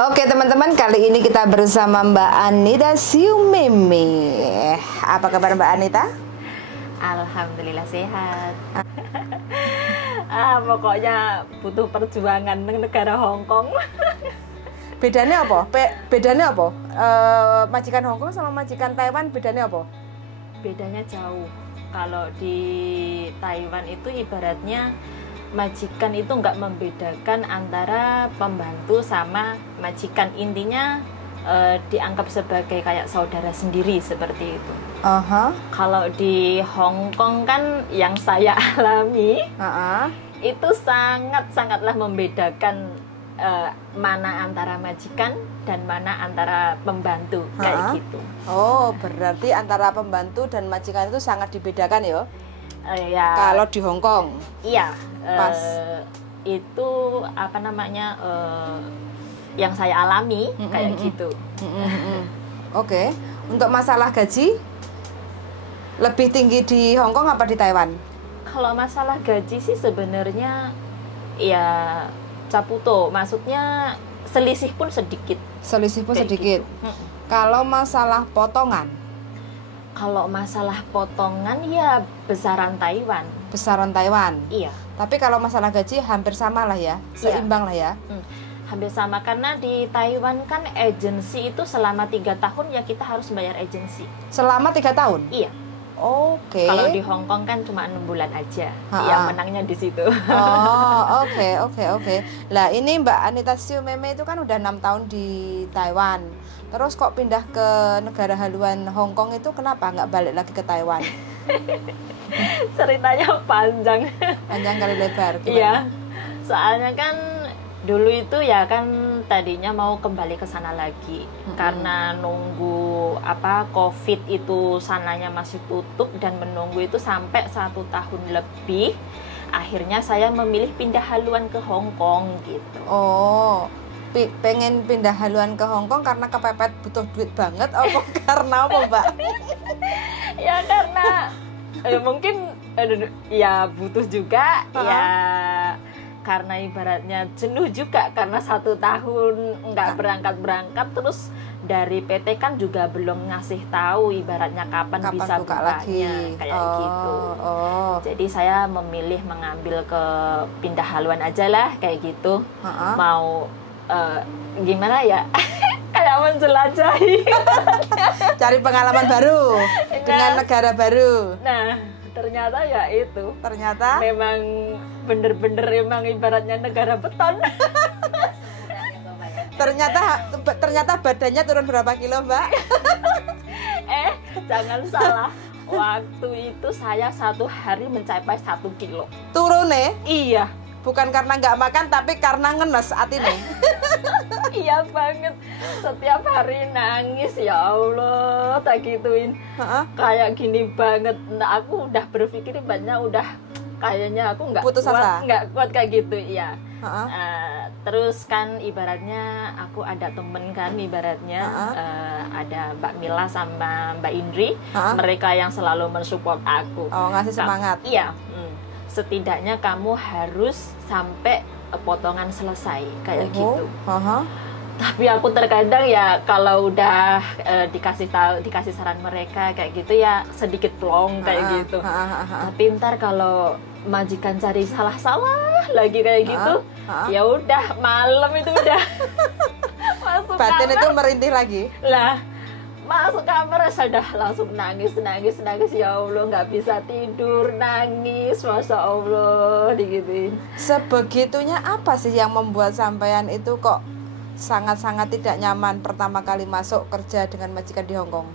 Oke teman-teman, kali ini kita bersama Mbak Anita Siumeme. Apa kabar Mbak Anita? Alhamdulillah sehat. Pokoknya butuh perjuangan di negara Hong Kong. Bedanya apa? Bedanya apa? Majikan Hong Kong sama majikan Taiwan bedanya apa? Bedanya jauh. Kalau di Taiwan itu ibaratnya majikan itu nggak membedakan antara pembantu sama majikan, intinya dianggap sebagai kayak saudara sendiri seperti itu. Kalau di Hong Kong kan yang saya alami itu sangatlah membedakan mana antara majikan dan mana antara pembantu kayak gitu. Oh, berarti antara pembantu dan majikan itu sangat dibedakan ya? Ya. Kalau di Hong Kong? Iya. Pas itu apa namanya yang saya alami kayak gitu. Oke. Untuk masalah gaji lebih tinggi di Hong Kong apa di Taiwan? Kalau masalah gaji sih sebenarnya ya caputo, maksudnya selisih pun sedikit. Selisih pun sedikit. Gitu. Kalau masalah potongan? Kalau masalah potongan ya besaran Taiwan. Besaran Taiwan? Iya. Tapi kalau masalah gaji hampir sama lah ya, seimbang lah ya. Hampir sama, karena di Taiwan kan agensi itu selama 3 tahun ya kita harus bayar agensi. Selama 3 tahun? Iya. Oke. Kalau di Hong Kong kan cuma 6 bulan aja. Yang menangnya di situ. Oh, oke. Lah ini Mbak Anita Siumeme itu kan udah 6 tahun di Taiwan. Terus kok pindah ke negara haluan Hong Kong itu kenapa nggak balik lagi ke Taiwan? Ceritanya panjang. Panjang kali lebar. Iya. Soalnya kan dulu itu ya kan tadinya mau kembali ke sana lagi karena nunggu COVID itu sananya masih tutup dan menunggu itu sampai 1 tahun lebih. Akhirnya saya memilih pindah haluan ke Hong Kong gitu. Oh, pengen pindah haluan ke Hong Kong karena kepepet butuh duit banget apa karena apa Mbak? Ya karena mungkin ya butuh juga ya, karena ibaratnya jenuh juga karena 1 tahun nggak berangkat terus dari PT kan juga belum ngasih tahu ibaratnya kapan bisa buka bukanya lagi. Kayak gitu. Jadi saya memilih mengambil ke pindah haluan aja lah kayak gitu. Mau gimana ya? Kayak menjelajahi. Cari pengalaman baru dengan negara baru. Nah, ternyata ya itu. Ternyata memang bener-bener emang ibaratnya negara beton. ternyata badannya turun berapa kilo, Mbak? Jangan salah. Waktu itu saya 1 hari mencapai 1 kilo. Turun nih? Iya. Bukan karena nggak makan, tapi karena ngenes atine. Iya banget. Setiap hari nangis, ya Allah, tak gituin. Kayak gini banget. Nah, aku udah berpikir banyak, kayaknya aku nggak kuat kayak gitu, iya. Terus kan ibaratnya aku ada temen kan, ibaratnya ada Mbak Mila sama Mbak Indri, mereka yang selalu mensupport aku. Oh, ngasih semangat. Iya. Setidaknya kamu harus sampai potongan selesai kayak gitu. Tapi aku terkadang ya kalau udah dikasih saran mereka kayak gitu ya sedikit plong kayak gitu. Tapi ntar kalau majikan cari salah lagi kayak gitu, ya udah malam itu udah masuk batin kamar. Itu merintih lagi. Lah, masuk kamar sudah langsung nangis, ya Allah, nggak bisa tidur, nangis, masya Allah, digituin. Sebegitunya apa sih yang membuat sampean itu kok sangat-sangat tidak nyaman pertama kali masuk kerja dengan majikan di Hong Kong?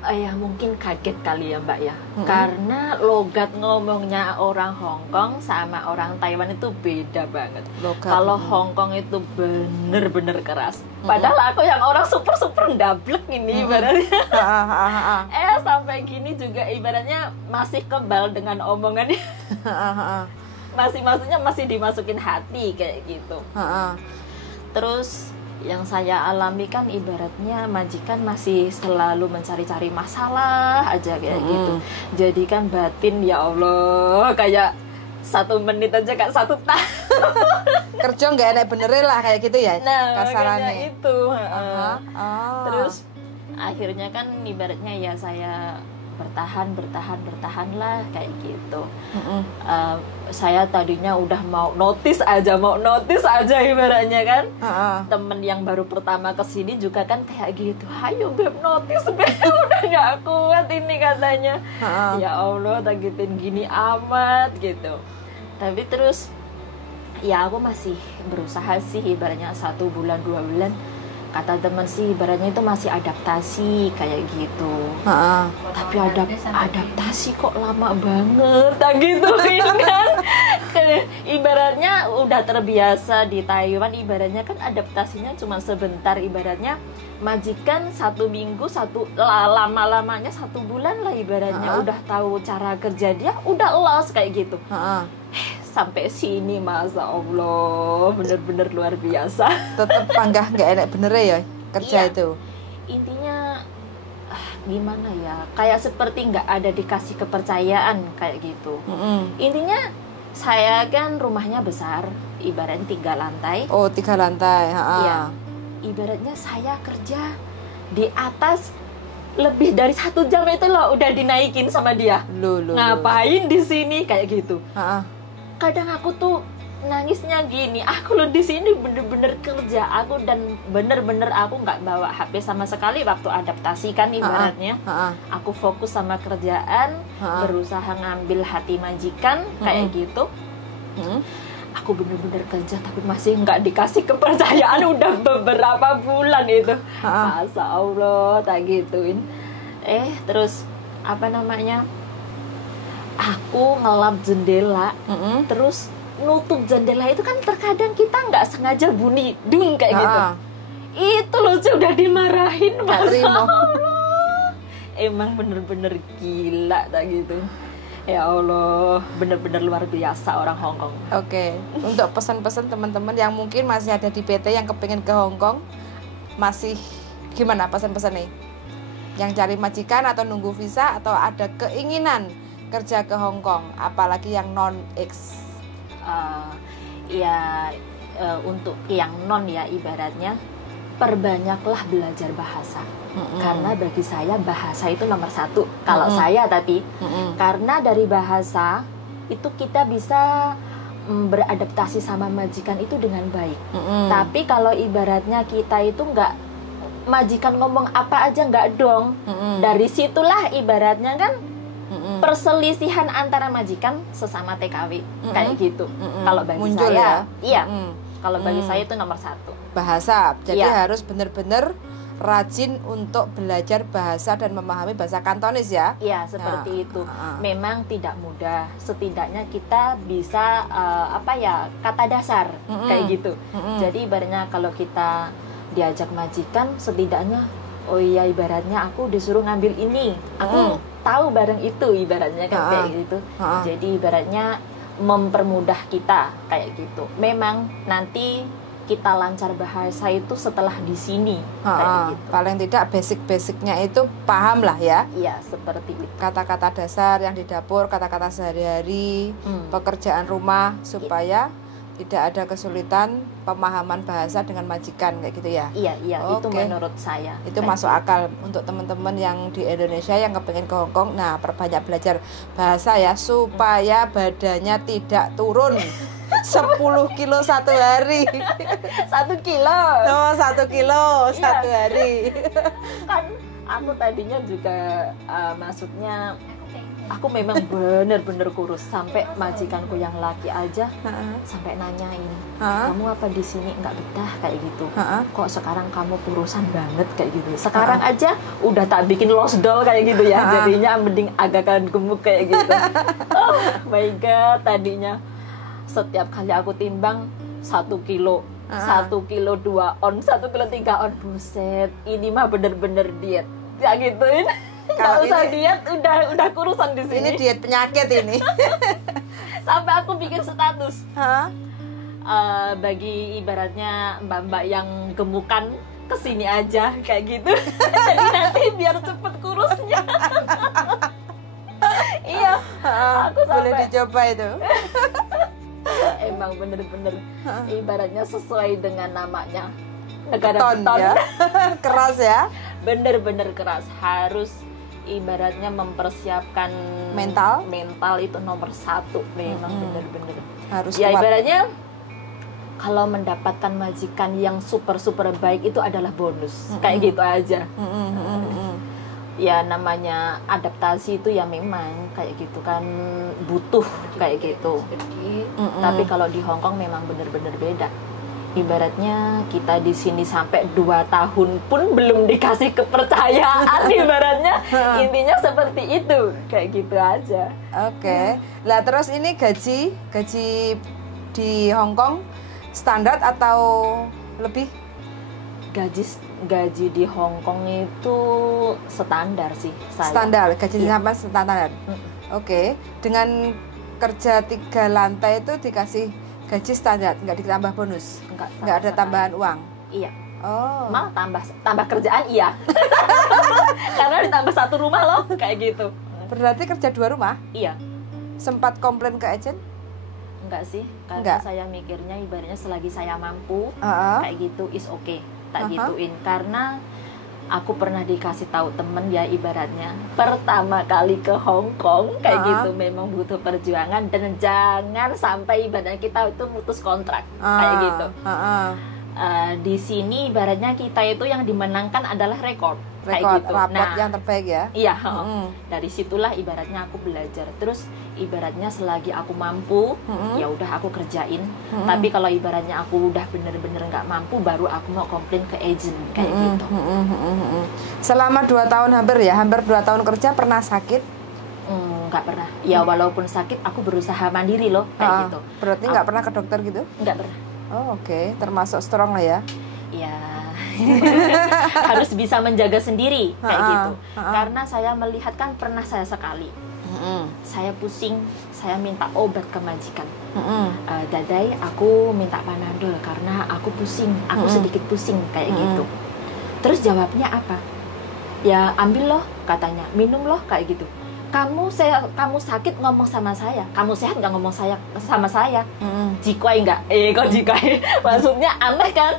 Ya mungkin kaget kali ya Mbak ya, karena logat ngomongnya orang Hong Kong sama orang Taiwan itu beda banget. Kalau Hong Kong itu bener-bener keras, padahal aku yang orang super ndablek ini ibaratnya. Sampai gini juga ibaratnya masih kebal dengan omongannya. Maksudnya masih dimasukin hati kayak gitu. Terus yang saya alami kan ibaratnya majikan masih selalu mencari-cari masalah aja kayak gitu. Jadi kan batin ya Allah kayak 1 menit aja kan 1 tahun. kerja nggak enak benerin lah kayak gitu ya Nah, makanya kasarannya. itu. Oh. Terus akhirnya kan ibaratnya ya saya bertahan lah kayak gitu. Saya tadinya udah mau notice aja ibaratnya kan. Temen yang baru pertama kesini juga kan kayak gitu, ayo beb notice beb, udah nggak kuat ini katanya. Ya Allah, tagitin gini amat gitu. Tapi terus ya aku masih berusaha sih, ibaratnya 1 bulan 2 bulan, kata teman sih ibaratnya itu masih adaptasi kayak gitu. Tapi adaptasi kok lama banget tak gitu kan. Ibaratnya udah terbiasa di Taiwan, ibaratnya kan adaptasinya cuma sebentar, ibaratnya majikan 1 minggu, lama-lamanya 1 bulan lah ibaratnya. Udah tahu cara kerja dia, udah los kayak gitu. Sampai sini Masya Allah, bener-bener luar biasa. Tetep panggah nggak enak bener ya kerja itu. Intinya gimana ya, kayak seperti nggak ada dikasih kepercayaan kayak gitu. Intinya saya kan rumahnya besar, ibaratnya 3 lantai. Oh, 3 lantai. Iya. Ibaratnya saya kerja di atas lebih dari 1 jam itu loh udah dinaikin sama dia. Ngapain di sini kayak gitu. Kadang aku tuh nangisnya gini, aku loh di sini bener-bener kerja aku, dan bener-bener aku nggak bawa HP sama sekali waktu adaptasi kan ibaratnya. Aku fokus sama kerjaan, berusaha ngambil hati majikan kayak gitu. Aku bener-bener kerja tapi masih nggak dikasih kepercayaan udah beberapa bulan itu. Masya Allah, tak gituin. Terus apa namanya? Aku ngelap jendela, terus nutup jendela itu kan terkadang kita nggak sengaja bunyi dung kayak gitu. Itu lucu, udah dimarahin, Masya Allah. Emang bener-bener gila tak gitu. Ya Allah, bener-bener luar biasa orang Hong Kong. Oke. Untuk pesan-pesan teman-teman yang mungkin masih ada di PT yang kepengen ke Hong Kong, masih gimana pesan-pesan nih? Yang cari majikan atau nunggu visa atau ada keinginan kerja ke Hong Kong, apalagi yang non-X? Untuk yang non ya ibaratnya perbanyaklah belajar bahasa. Karena bagi saya bahasa itu nomor 1 kalau saya, tapi karena dari bahasa itu kita bisa beradaptasi sama majikan itu dengan baik. Tapi kalau ibaratnya kita itu nggak, majikan ngomong apa aja nggak dong, dari situlah ibaratnya kan perselisihan antara majikan sesama TKW kayak gitu. Kalau bagi muncul saya, ya? Kalau bagi saya itu nomor 1 bahasa. Jadi harus benar-benar rajin untuk belajar bahasa dan memahami bahasa Kantonis ya. Iya, seperti itu. Memang tidak mudah. Setidaknya kita bisa kata dasar kayak gitu. Jadi ibaratnya kalau kita diajak majikan, setidaknya oh iya ibaratnya aku disuruh ngambil ini, aku tahu barang itu ibaratnya kan kayak gitu. Jadi ibaratnya mempermudah kita kayak gitu. Memang nanti kita lancar bahasa itu setelah di sini kayak gitu. Paling tidak basic-basicnya itu paham lah ya. Iya, seperti itu. Kata-kata dasar yang di dapur, kata-kata sehari-hari, pekerjaan rumah, supaya tidak ada kesulitan pemahaman bahasa dengan majikan kayak gitu ya. Iya, itu menurut saya. Itu masuk akal untuk teman-teman yang di Indonesia yang kepengen ke Hong Kong. Nah, perbanyak belajar bahasa ya supaya badannya tidak turun 10 kilo 1 hari. 1 kilo. Oh, 1 kilo 1 hari. Kan aku tadinya juga maksudnya aku memang bener-bener kurus, sampai majikanku yang laki aja sampai nanyain, kamu apa di sini nggak betah kayak gitu? Kok sekarang kamu kurusan banget kayak gitu? Sekarang aja udah tak bikin losdol kayak gitu ya, jadinya mending agak gemuk kayak gitu. Oh my god, tadinya setiap kali aku timbang 1 kilo, 1 kilo 2 on, 1 kilo 3 on, buset, ini mah bener-bener diet, ya gituin. Kalau usah diet, udah kurusan di sini. Ini diet penyakit ini. Sampai aku bikin status. Bagi ibaratnya mbak-mbak yang gemukan, kesini aja kayak gitu. Jadi nanti biar cepet kurusnya. Iya. Aku boleh dicoba itu. memang bener-bener ibaratnya sesuai dengan namanya, negara Beton beton. ya. Keras ya. Bener-bener keras, harus ibaratnya mempersiapkan Mental itu nomor satu, memang bener-bener harus ya. kuat. Ibaratnya kalau mendapatkan majikan yang super baik itu adalah bonus, kayak gitu aja. Ya namanya adaptasi itu ya memang kayak gitu kan, butuh kayak gitu. Tapi kalau di Hong Kong memang bener-bener beda. Ibaratnya kita di sini sampai 2 tahun pun belum dikasih kepercayaan. Ibaratnya intinya seperti itu, kayak gitu aja. Oke. Lah terus ini gaji di Hong Kong standar atau lebih? Gaji di Hong Kong itu standar sih saya. Standar, gaji Iya. sampai standar. Oke. Dengan kerja 3 lantai itu dikasih gaji standar, nggak ditambah bonus, Enggak nggak ada tambahan uang. Iya. Oh. Malah tambah kerjaan iya. Karena ditambah 1 rumah loh, kayak gitu. Berarti kerja 2 rumah? Iya. Sempat komplain ke agent? Enggak sih, karena Enggak. saya mikirnya ibaratnya selagi saya mampu, Heeh. kayak gitu is okay, tak gituin. Karena aku pernah dikasih tahu temen ya, ibaratnya pertama kali ke Hong Kong kayak gitu memang butuh perjuangan, dan jangan sampai ibaratnya kita itu mutus kontrak kayak gitu. Di sini ibaratnya kita itu yang dimenangkan adalah rekor kayak gitu. Rapot yang terbaik ya. Iya, dari situlah ibaratnya aku belajar. Terus ibaratnya selagi aku mampu, ya udah aku kerjain. Tapi kalau ibaratnya aku udah bener-bener nggak mampu, baru aku mau komplain ke agent kayak gitu. Selama 2 tahun hampir 2 tahun kerja pernah sakit? Nggak pernah. Ya walaupun sakit, aku berusaha mandiri loh kayak gitu. Berarti nggak pernah ke dokter gitu? Nggak pernah. Oh, oke. Termasuk strong lah ya. Ya harus bisa menjaga sendiri kayak gitu. Karena saya melihat kan pernah saya sekali. Saya pusing, saya minta obat ke majikan. Dadai, aku minta Panadol karena aku pusing, aku sedikit pusing kayak gitu. Terus jawabnya apa? Ya ambil loh katanya, minum loh kayak gitu. Kamu sakit ngomong sama saya, kamu sehat nggak ngomong sama saya. Jikwai nggak? Kok jikwai? Maksudnya aneh kan?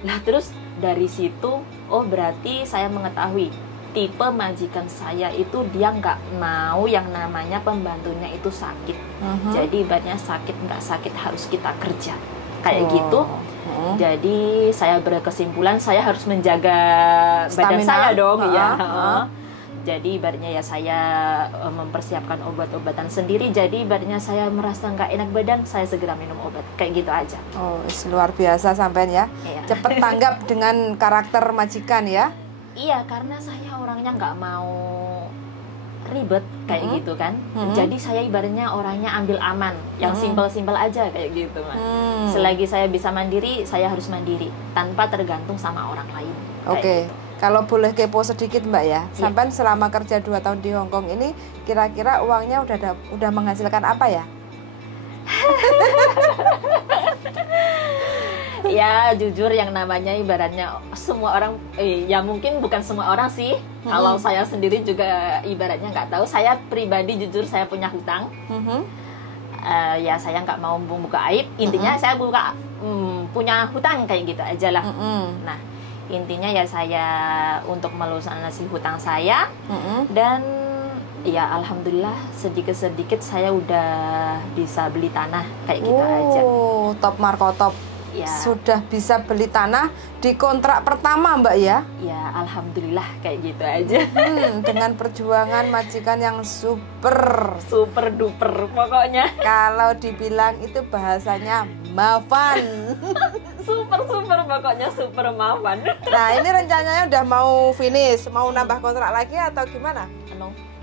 Nah terus dari situ, oh berarti saya mengetahui tipe majikan saya itu dia nggak mau yang namanya pembantunya itu sakit. Jadi ibaratnya sakit nggak sakit harus kita kerja kayak gitu. Jadi saya berkesimpulan saya harus menjaga badan saya dong ya. Jadi ibaratnya ya saya mempersiapkan obat-obatan sendiri. Jadi ibaratnya saya merasa nggak enak badan, saya segera minum obat kayak gitu aja. Oh, luar biasa sampean ya. Iya. Cepet tanggap dengan karakter majikan ya. Iya, karena saya orangnya nggak mau ribet kayak gitu kan. Jadi saya ibaratnya orangnya ambil aman, yang simpel-simpel aja kayak gitu Mas. Selagi saya bisa mandiri, saya harus mandiri tanpa tergantung sama orang lain. Oke. Gitu. Kalau boleh kepo sedikit Mbak ya, sampean selama kerja 2 tahun di Hong Kong ini kira-kira uangnya udah menghasilkan apa ya? Ya jujur yang namanya ibaratnya semua orang, ya mungkin bukan semua orang sih. Kalau saya sendiri juga ibaratnya nggak tahu. Saya pribadi jujur saya punya hutang. Ya saya nggak mau membuka aib. Intinya saya punya hutang kayak gitu aja lah. Nah intinya ya saya untuk melunasi hutang saya, dan ya alhamdulillah sedikit-sedikit saya udah bisa beli tanah kayak gitu aja. Top Marco top. Ya. Sudah bisa beli tanah di kontrak pertama Mbak ya? Ya alhamdulillah kayak gitu aja. Dengan perjuangan majikan yang super Duper pokoknya. Kalau dibilang itu bahasanya mavan. super pokoknya super mawan. Nah ini rencananya udah mau finish, mau nambah kontrak lagi atau gimana?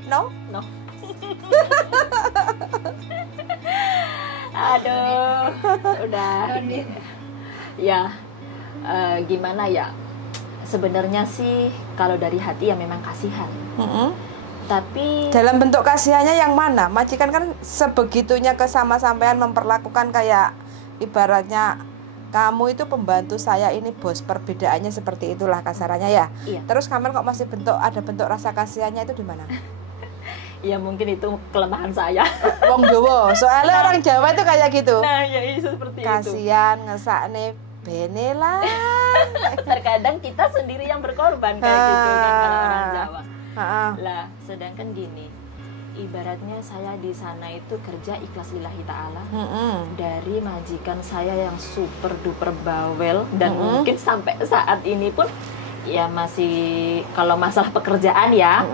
No? Aduh, udah. Ya, gimana ya? Sebenarnya sih kalau dari hati ya memang kasihan. Tapi dalam bentuk kasihannya yang mana? Majikan kan sebegitunya ke sama sampean memperlakukan kayak ibaratnya kamu itu pembantu saya, ini bos, perbedaannya seperti itulah kasarannya ya. Iya. Terus kamu kok masih ada bentuk rasa kasihannya itu di mana? Ya mungkin itu kelemahan saya. Wong Jawa, soalnya orang Jawa itu kayak gitu. Nah, ya itu seperti itu. Kasihan ngesakne bene lah. Terkadang kita sendiri yang berkorban kayak gitu kan kalau orang Jawa. Heeh. Lah, sedangkan gini, ibaratnya saya di sana itu kerja ikhlas lillahi ta'ala. Dari majikan saya yang super duper bawel dan mungkin sampai saat ini pun ya masih, kalau masalah pekerjaan ya,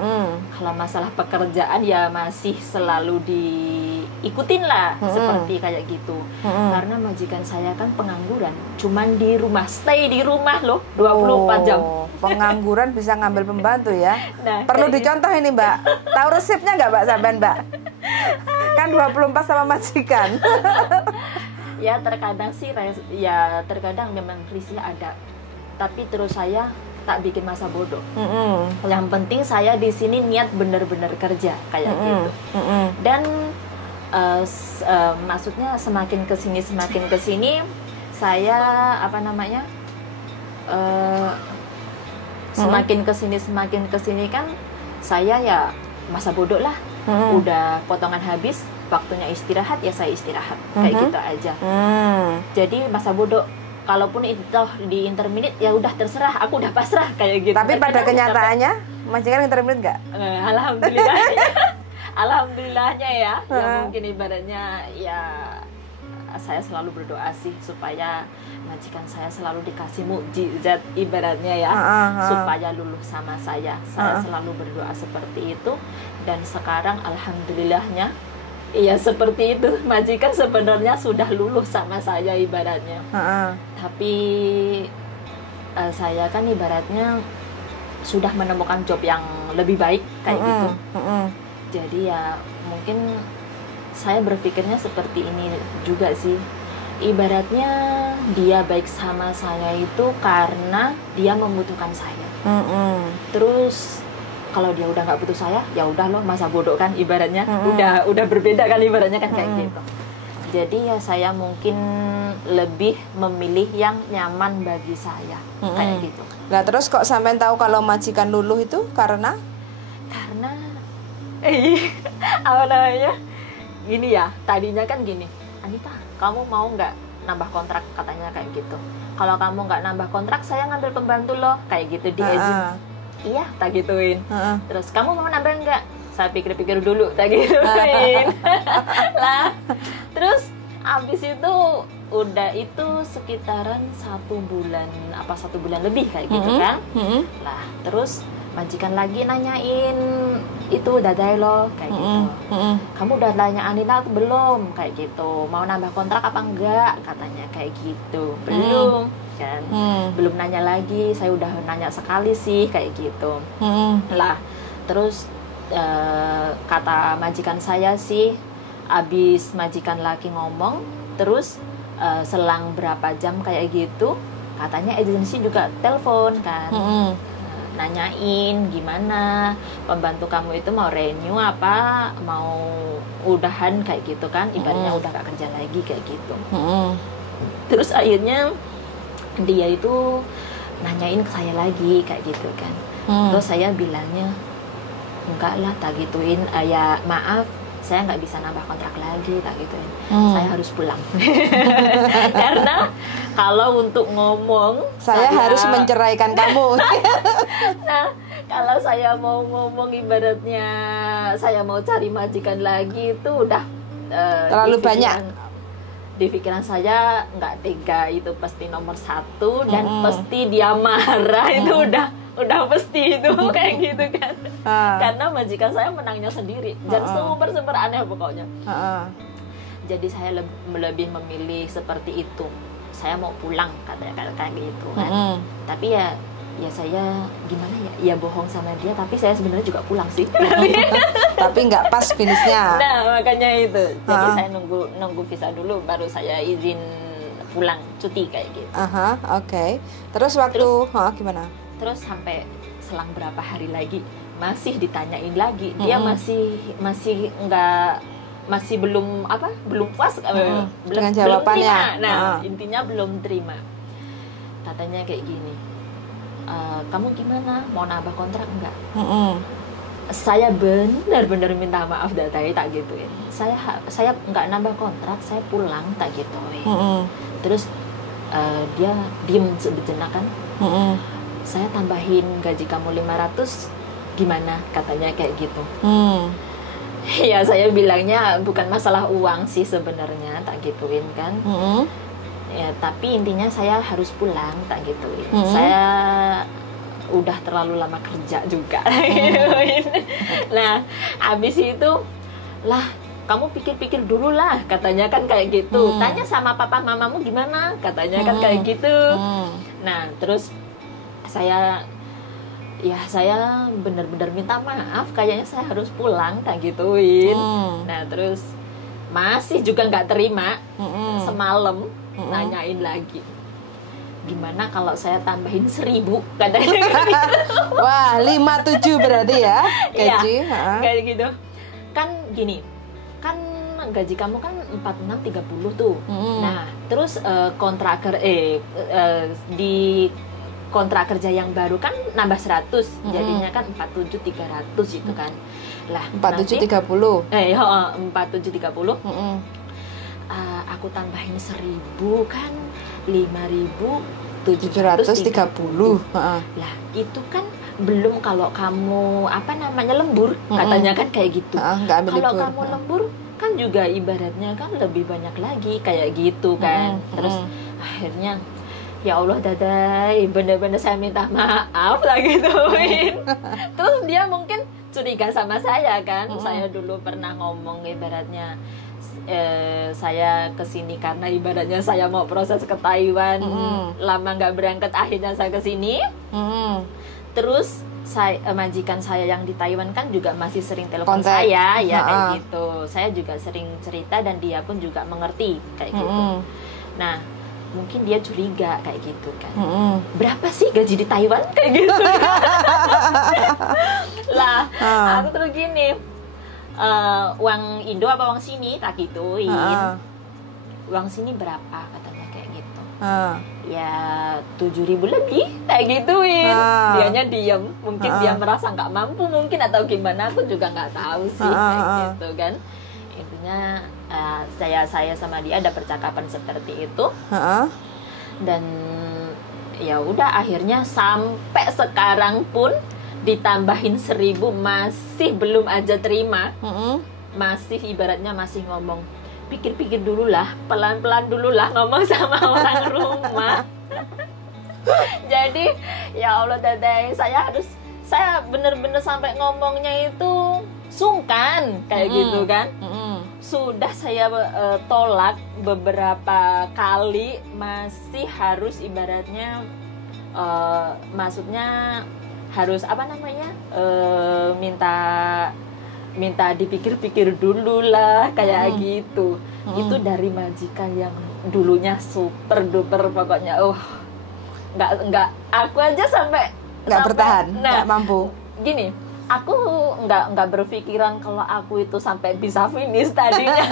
kalau masalah pekerjaan ya masih selalu diikutin lah, seperti kayak gitu. Karena majikan saya kan pengangguran, cuman di rumah, stay di rumah loh 24 jam. Pengangguran bisa ngambil pembantu ya. Nah, Perlu kayak dicontoh ini Mbak. Tahu resepnya nggak Mbak sampean Mbak? Kan 24 sama majikan. Ya terkadang sih, ya terkadang memang risih ada. Tapi terus saya tak bikin masa bodoh. Yang penting saya di sini niat benar-benar kerja kayak gitu. Dan maksudnya semakin kesini saya apa namanya semakin kesini kan saya ya masa bodoh lah. Udah potongan habis, waktunya istirahat ya saya istirahat kayak gitu aja. Jadi masa bodoh. Kalaupun itu di intermediate ya udah terserah, aku udah pasrah kayak gitu. Tapi pada kenyataannya majikan intermediate nggak? Alhamdulillah. Alhamdulillahnya ya. Ya mungkin ibaratnya ya saya selalu berdoa sih supaya majikan saya selalu dikasih mukjizat ibaratnya ya, supaya lulus sama saya. Saya selalu berdoa seperti itu dan sekarang alhamdulillahnya iya seperti itu, majikan sebenarnya sudah lulus sama saya ibaratnya. Tapi saya kan ibaratnya sudah menemukan job yang lebih baik kayak gitu. Jadi ya mungkin saya berpikirnya seperti ini juga sih. Ibaratnya dia baik sama saya itu karena dia membutuhkan saya. Terus kalau dia udah nggak butuh saya, ya udah loh masa bodoh kan ibaratnya. Udah berbeda kan ibaratnya kan kayak gitu. Jadi ya saya mungkin lebih memilih yang nyaman bagi saya kayak gitu. Nah terus kok sampai tahu kalau majikan luluh itu karena apa namanya? Gini ya, tadinya kan gini, Anita, kamu mau nggak nambah kontrak, katanya kayak gitu. Kalau kamu nggak nambah kontrak, saya ngambil pembantu loh, kayak gitu di agent. Iya, tak gituin. Terus kamu mau nambah nggak? Saya pikir-pikir dulu, tak gituin. Lah, terus abis itu udah itu sekitaran 1 bulan lebih kayak gitu kan. Lah, terus majikan lagi nanyain itu dadai lo kayak gitu. Kamu udah nanya Anita belum kayak gitu. Mau nambah kontrak apa enggak? Katanya kayak gitu. Belum. Kan belum nanya lagi, saya udah nanya sekali sih kayak gitu. Lah terus kata majikan saya sih, abis majikan lagi ngomong terus selang berapa jam kayak gitu katanya agensi juga telepon kan. Nanyain gimana pembantu kamu itu mau renew apa mau udahan kayak gitu kan, ibaratnya udah gak kerja lagi kayak gitu. Terus akhirnya dia itu nanyain ke saya lagi kayak gitu kan. Terus saya bilangnya enggak lah, tak gituin, ya maaf saya nggak bisa nambah kontrak lagi, tak gituin. Saya harus pulang. Karena kalau untuk ngomong saya harus menceraikan kamu. Nah, kalau saya mau ngomong ibaratnya saya mau cari majikan lagi itu udah terlalu banyak. Di pikiran saya nggak tega, itu pasti nomor 1 dan pasti dia marah. Itu udah pasti itu kayak gitu kan. Karena majikan saya menangnya sendiri dan sumber aneh pokoknya. Jadi saya lebih memilih seperti itu. Saya mau pulang katanya kayak gitu kan. Tapi ya saya gimana ya bohong sama dia, tapi saya sebenarnya juga pulang sih. Tapi nggak pas finishnya. Nah makanya itu, jadi saya nunggu visa dulu baru saya izin pulang cuti kayak gitu. Oke. Terus gimana? Terus sampai selang berapa hari lagi masih ditanyain lagi, dia masih belum puas dengan jawabannya. Intinya belum terima. Katanya kayak gini, kamu gimana, mau nambah kontrak enggak? saya benar-benar minta maaf datai tak gituin. Saya nggak nambah kontrak, saya pulang tak gituin. Terus dia diem sejenak kan. Saya tambahin gaji kamu 500 gimana katanya kayak gitu. Ya saya bilangnya bukan masalah uang sih sebenarnya tak gituin kan. Ya tapi intinya saya harus pulang tak gituin. Saya udah terlalu lama kerja juga. Nah habis itu lah kamu pikir-pikir dulu lah katanya kan kayak gitu. Tanya sama papa mamamu gimana katanya kan kayak gitu. Nah terus saya benar-benar minta maaf, kayaknya saya harus pulang tak gituin. Nah terus masih juga nggak terima. Semalam nanyain lagi, gimana kalau saya tambahin 1.000 katanya. Wah 57 berarti ya gaji. Kayak gitu kan. Gini kan gaji kamu kan 46.30 tuh. Nah terus di kontrak kerja yang baru kan nambah 100, jadinya kan 47.300 itu kan. Lah 47.30. 47.30. Aku tambahin 1.000 kan 5.730. Lah itu kan belum kalau kamu lembur katanya kan kayak gitu. Kalau kamu lembur kan juga ibaratnya kan lebih banyak lagi kayak gitu kan. Terus akhirnya ya Allah dadai, bener-bener saya minta maaf lah gituin. Terus dia mungkin curiga sama saya kan. Saya dulu pernah ngomong ibaratnya saya kesini karena ibaratnya saya mau proses ke Taiwan. Lama nggak berangkat, akhirnya saya kesini. Terus majikan saya yang di Taiwan kan juga masih sering telepon saya ya kayak gitu. Saya juga sering cerita dan dia pun juga mengerti kayak gitu. Nah mungkin dia curiga kayak gitu kan. Berapa sih gaji di Taiwan kayak gitu. Lah aku terus gini, uang Indo apa uang sini tak gituin. Uang sini berapa katanya kayak gitu. Ya 7.000 lebih kayak gituin. Dianya diem, mungkin dia merasa nggak mampu mungkin atau gimana, aku juga nggak tahu sih kayak gitu kan. Intinya saya sama dia ada percakapan seperti itu. Dan ya udah akhirnya sampai sekarang pun ditambahin 1.000 masih belum aja terima. Masih ibaratnya masih ngomong, pikir-pikir dulu lah, pelan-pelan dulu lah ngomong sama orang rumah. Jadi ya Allah dadai, saya bener-bener sampai ngomongnya itu sungkan kayak gitu kan. Sudah saya tolak beberapa kali, masih harus ibaratnya maksudnya harus minta dipikir-pikir dulu lah kayak gitu. Itu dari majikan yang dulunya super duper pokoknya nggak aku aja sampai bertahan, nggak mampu. Gini, aku nggak berpikiran kalau aku itu sampai bisa finish tadinya.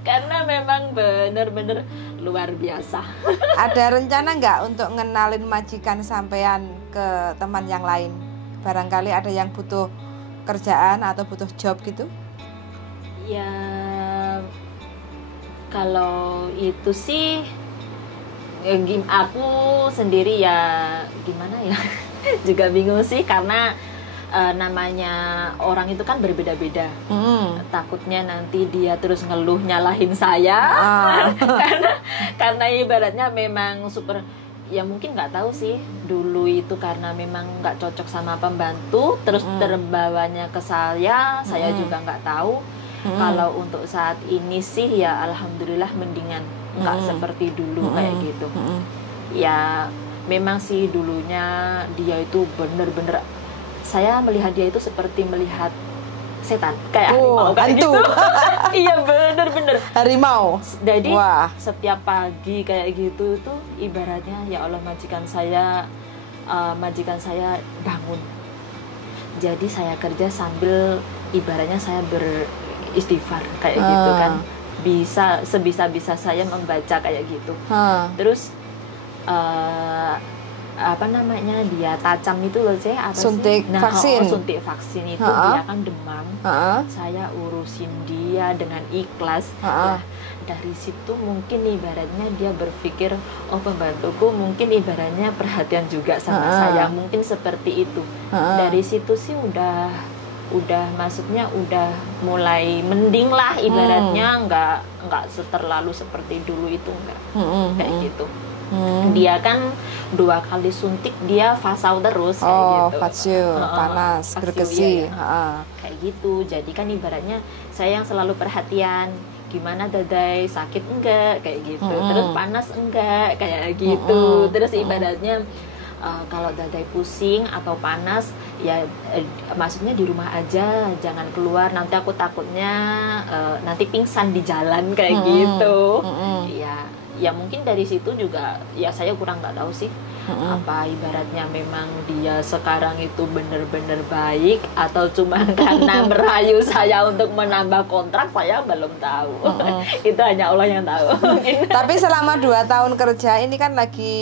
Karena memang bener-bener luar biasa. Ada rencana nggak untuk ngenalin majikan sampean ke teman yang lain? Barangkali ada yang butuh kerjaan atau butuh job gitu? Ya kalau itu sih aku sendiri ya gimana ya. Juga bingung sih karena namanya orang itu kan berbeda-beda. Takutnya nanti dia terus ngeluh nyalahin saya. karena ibaratnya memang super, ya mungkin nggak tahu sih dulu itu karena memang nggak cocok sama pembantu terus terbawanya ke saya juga nggak tahu. Kalau untuk saat ini sih ya alhamdulillah mendingan, nggak seperti dulu kayak gitu. Ya memang sih dulunya dia itu bener-bener, saya melihat dia itu seperti melihat setan, kayak harimau kayak gitu. Iya bener-bener harimau. Jadi setiap pagi kayak gitu tuh ibaratnya ya Allah majikan saya bangun. Jadi saya kerja sambil ibaratnya saya beristighfar kayak gitu kan. Sebisa-bisa saya membaca kayak gitu. Terus apa namanya, dia tajam itu loh Cek, apa Suntik sih? Nah, vaksin. Suntik vaksin itu Ha-ha. dia kan demam. Ha-ha. Saya urusin dia dengan ikhlas. Ha-ha. Nah, dari situ mungkin ibaratnya dia berpikir, oh pembantuku mungkin ibaratnya perhatian juga sama Ha-ha. saya, mungkin seperti itu. Ha-ha. Dari situ sih udah maksudnya udah mulai mending lah ibaratnya, nggak terlalu seperti dulu itu, enggak kayak gitu. Dia kan 2 kali suntik dia fasau terus kayak gitu. Fatsio, panas, Fasio, gergesi. iya. Kayak gitu. Jadi kan ibaratnya saya yang selalu perhatian, gimana Dadai, sakit enggak kayak gitu. Terus panas enggak kayak gitu. Terus ibaratnya kalau Dadai pusing atau panas ya maksudnya di rumah aja, jangan keluar, nanti aku takutnya nanti pingsan di jalan kayak gitu. Ya mungkin dari situ juga ya saya kurang nggak tahu sih apa ibaratnya memang dia sekarang itu benar-benar baik atau cuma karena merayu saya untuk menambah kontrak, saya belum tahu. Itu hanya Allah yang tahu. Tapi selama 2 tahun kerja ini kan lagi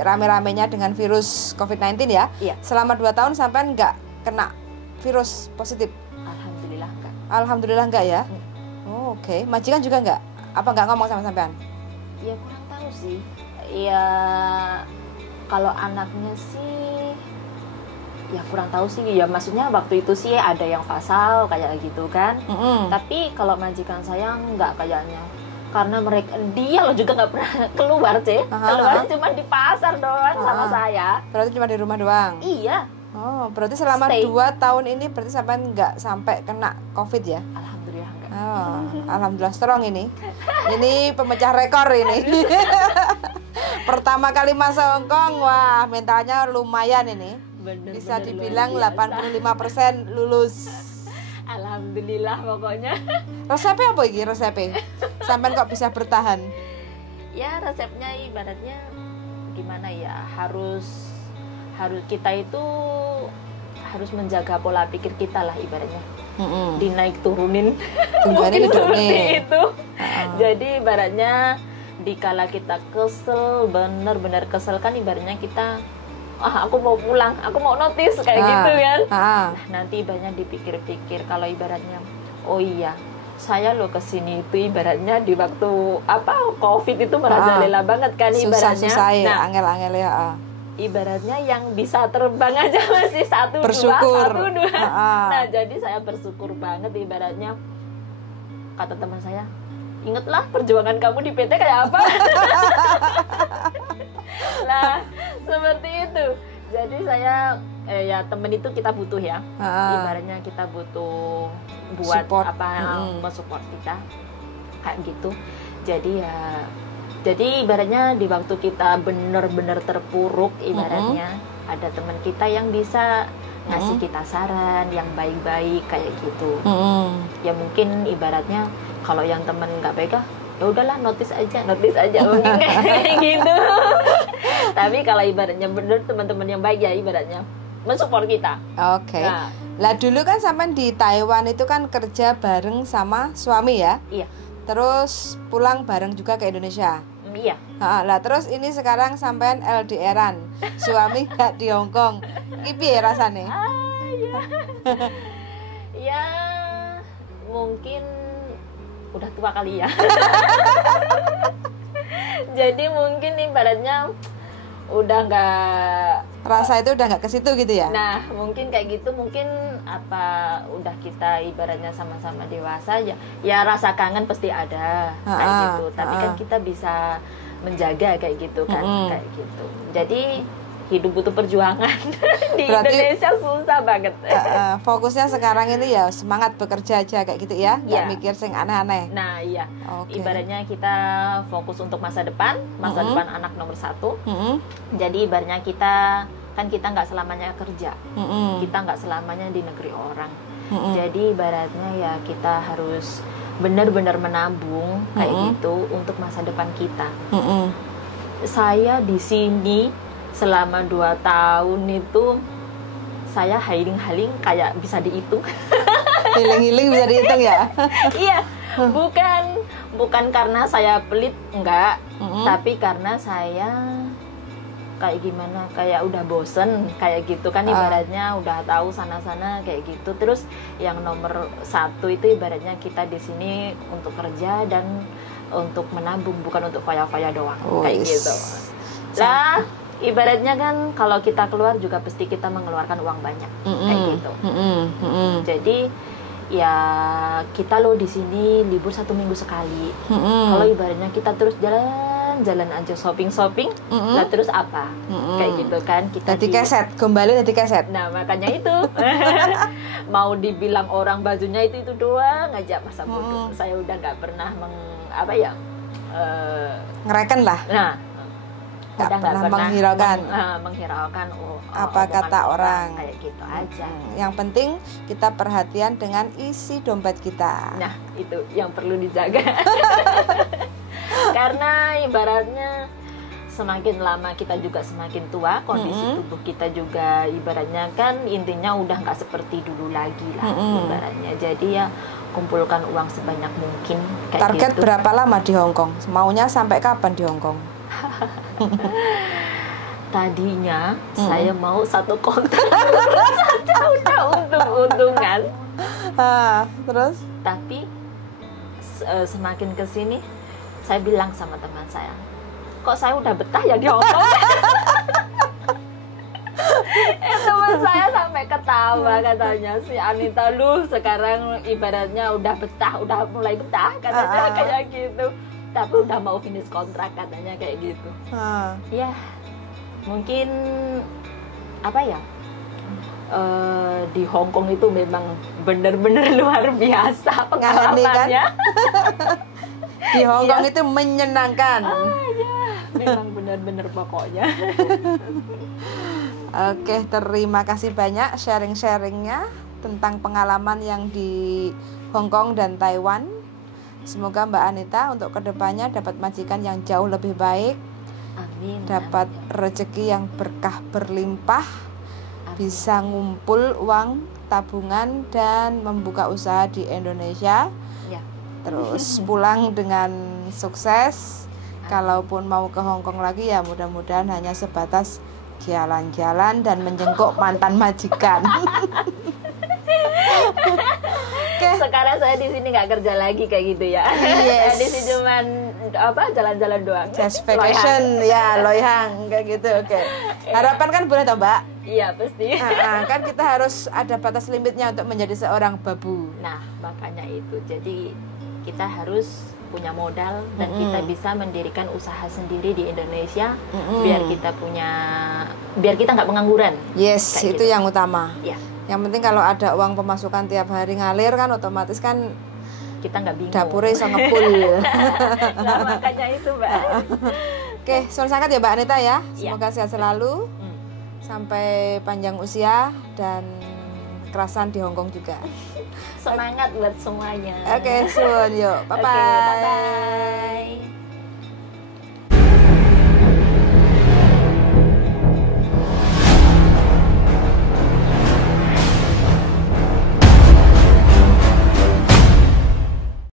rame-ramenya dengan virus COVID-19 ya. Iya. Selama 2 tahun sampean nggak kena virus positif? Alhamdulillah enggak. Alhamdulillah nggak ya. Oh, oke. Majikan juga nggak? Apa nggak ngomong sama sampean? Ya kurang tahu sih. Ya kalau anaknya sih ya kurang tahu sih. Ya maksudnya waktu itu sih ada yang fasal kayak gitu kan. Tapi kalau majikan saya nggak kayaknya. Karena dia loh juga nggak pernah keluar Cek. Keluar cuma di pasar doang sama saya. Berarti cuma di rumah doang? Iya. Oh, berarti selama Stay. 2 tahun ini berarti sampean nggak sampai kena COVID ya? Alhamdulillah enggak. Oh, alhamdulillah strong ini. Ini pemecah rekor ini. Pertama kali masuk Hongkong, wah mentalnya lumayan ini. Bener, Bisa bener dibilang luar biasa. 85% lulus. Alhamdulillah pokoknya. Resepnya apa ini resepnya? Sampai kok bisa bertahan? Ya resepnya ibaratnya gimana ya, harus kita itu harus menjaga pola pikir kita lah ibaratnya. Dinaik turunin mungkin seperti itu. Jadi ibaratnya dikala kita kesel, benar-benar kesel kan ibaratnya kita aku mau pulang, aku mau notice kayak gitu kan. Nah, nanti ibaratnya dipikir-pikir kalau ibaratnya oh iya saya lo kesini itu ibaratnya di waktu COVID itu merajalela banget kan ibaratnya. Susah-susah ya, Nah, angel-angel ya. Ibaratnya yang bisa terbang aja masih 1, 2, 1, 2. Nah jadi saya bersyukur banget ibaratnya. Kata teman saya, ingatlah perjuangan kamu di PT kayak apa. Nah seperti itu. Jadi saya ya temen itu kita butuh ya. Ibaratnya kita butuh buat support. Support kita kayak gitu. Jadi ibaratnya di waktu kita benar-benar terpuruk ibaratnya ada teman kita yang bisa ngasih kita saran yang baik-baik kayak gitu. Ya mungkin ibaratnya kalau yang teman nggak baik ya udahlah notice aja mungkin kayak gitu. Tapi kalau ibaratnya benar teman-teman yang baik ya ibaratnya mensupport kita. Oke. Lah dulu kan sampean di Taiwan itu kan kerja bareng sama suami ya? Iya. Terus pulang bareng juga ke Indonesia. Iya. Lah terus ini sekarang sampean LDRan, suami gak di Hongkong. Iki piye rasane? Ya mungkin udah tua kali ya. Jadi mungkin ibaratnya udah nggak, rasa itu udah nggak ke situ gitu ya. Nah mungkin kayak gitu, mungkin udah kita ibaratnya sama-sama dewasa ya rasa kangen pasti ada kayak gitu, tapi kan kita bisa menjaga kayak gitu kan. Kayak gitu. Jadi hidup butuh perjuangan. Di berarti, Indonesia susah banget. Fokusnya sekarang ini ya semangat bekerja aja kayak gitu ya, nggak mikir sing aneh-aneh. Nah iya, ibaratnya kita fokus untuk masa depan depan anak nomor 1. Jadi ibaratnya kita nggak selamanya kerja, kita nggak selamanya di negeri orang. Jadi ibaratnya ya kita harus benar-benar menabung kayak gitu untuk masa depan kita. Saya di sini selama 2 tahun itu saya hiling-hiling kayak bisa dihitung. Hiling-hiling bisa dihitung ya? Iya, bukan karena saya pelit, enggak, tapi karena saya kayak gimana, kayak udah bosen kayak gitu kan, ibaratnya udah tahu sana-sana kayak gitu. Terus yang nomor satu itu ibaratnya kita di sini untuk kerja dan untuk menabung, bukan untuk foya-foya doang kayak gitu lah. Ibaratnya kan kalau kita keluar juga pasti kita mengeluarkan uang banyak kayak gitu. Jadi ya kita loh di sini libur 1 minggu sekali. Kalau ibaratnya kita terus jalan aja shopping lah terus apa kayak gitu kan, kita jadi keset kembali jadi keset. Nah makanya itu mau dibilang orang bajunya itu doang aja, masa bodoh. Saya udah nggak pernah ngereken lah. Nah nggak pernah menghiraukan apa kata orang kayak gitu aja. Yang penting kita perhatian dengan isi dompet kita. Nah itu yang perlu dijaga. Karena ibaratnya semakin lama kita juga semakin tua, kondisi tubuh kita juga ibaratnya kan intinya udah nggak seperti dulu lagi lah ibaratnya. Jadi ya kumpulkan uang sebanyak mungkin kayak target gitu. Berapa lama di Hong Kong? Maunya sampai kapan di Hong Kong? Tadinya saya mau 1 kontrak saja udah untung-untungan. Terus? Tapi semakin kesini saya bilang sama teman saya, kok saya udah betah ya di Hong Kong. Teman saya sampai ketawa, katanya si Anita lu sekarang ibaratnya udah betah, udah mulai betah katanya kayak gitu. Tapi udah mau finish kontrak katanya kayak gitu. Ya mungkin di Hong Kong itu memang benar-benar luar biasa pengalamannya. Di Hong Kong itu menyenangkan. Memang benar-benar pokoknya. Oke, terima kasih banyak sharing-sharingnya tentang pengalaman yang di Hong Kong dan Taiwan. Semoga Mbak Anita untuk kedepannya dapat majikan yang jauh lebih baik. Amin. Dapat rezeki yang berkah berlimpah. Amin. Bisa ngumpul uang tabungan dan membuka usaha di Indonesia. Ya. Terus pulang dengan sukses. Kalaupun mau ke Hong Kong lagi ya mudah-mudahan hanya sebatas jalan-jalan dan menjenguk mantan majikan. Sekarang saya di sini nggak kerja lagi kayak gitu ya. Yes. Di sini cuman jalan-jalan doang. Just vacation ya, loyang kayak gitu. Oke. Harapan kan boleh toh, Mbak? Iya pasti. Kan kita harus ada batas limitnya untuk menjadi seorang babu. Nah makanya itu. Jadi kita harus punya modal dan kita bisa mendirikan usaha sendiri di Indonesia biar kita nggak pengangguran. Yes, kayak itu gitu. Yang utama. Ya. Yang penting kalau ada uang pemasukan tiap hari ngalir kan otomatis kan kita nggak bingung. Dapurnya bisa ngepul. Nah makanya itu Mbak. Oke, suara sangat ya Mbak Anita ya. Semoga sehat selalu. Sampai panjang usia dan kerasan di Hong Kong juga. Semangat buat semuanya. Oke, soon yuk. Bye-bye. Okay, bye-bye.